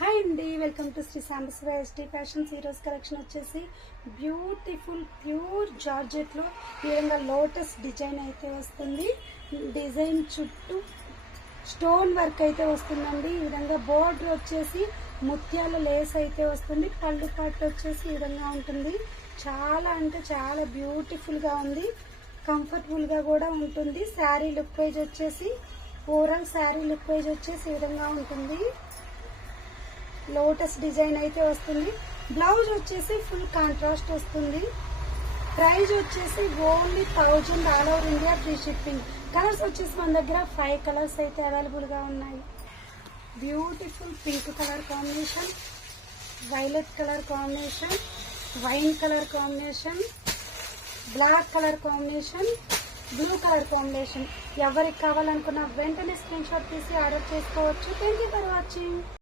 Hi అండి, welcome to Shri Sambasiva ST fashions. ఈరోజు collection వచ్చేసి బ్యూటిఫుల్ ప్యూర్ జార్జెట్లో ఈ విధంగా లోటస్ డిజైన్ అయితే వస్తుంది. డిజైన్ చుట్టూ స్టోన్ వర్క్ అయితే వస్తుందండి. ఈ విధంగా బోర్డర్ వచ్చేసి ముత్యాల లేస్ అయితే వస్తుంది. పళ్ళు పాటు వచ్చేసి ఈ విధంగా ఉంటుంది. చాలా అంటే చాలా బ్యూటిఫుల్గా ఉంది, కంఫర్టబుల్గా కూడా ఉంటుంది. శారీ లుక్ వైజ్ వచ్చేసి ఓవరాల్ శారీ లుక్ వైజ్ వచ్చేసి ఈ విధంగా ఉంటుంది. లోటస్ డిజైన్ అయితే వస్తుంది. బ్లౌజ్ వచ్చేసి ఫుల్ కాంట్రాస్ట్ వస్తుంది. ప్రైస్ వచ్చేసి only 1000 all over India free shipping. Colours వచ్చేసి మన దగ్గర 5 కలర్స్ అయితే అవైలబుల్గా ఉన్నాయి. Beautiful pink colour combination, violet colour combination, wine colour combination, black colour combination, blue colour combination. ఎవరికి కావాలనుకున్న వెంటనే స్క్రీన్ షాట్ తీసి ఆర్డర్ చేసుకోవచ్చు. Thank you for watching.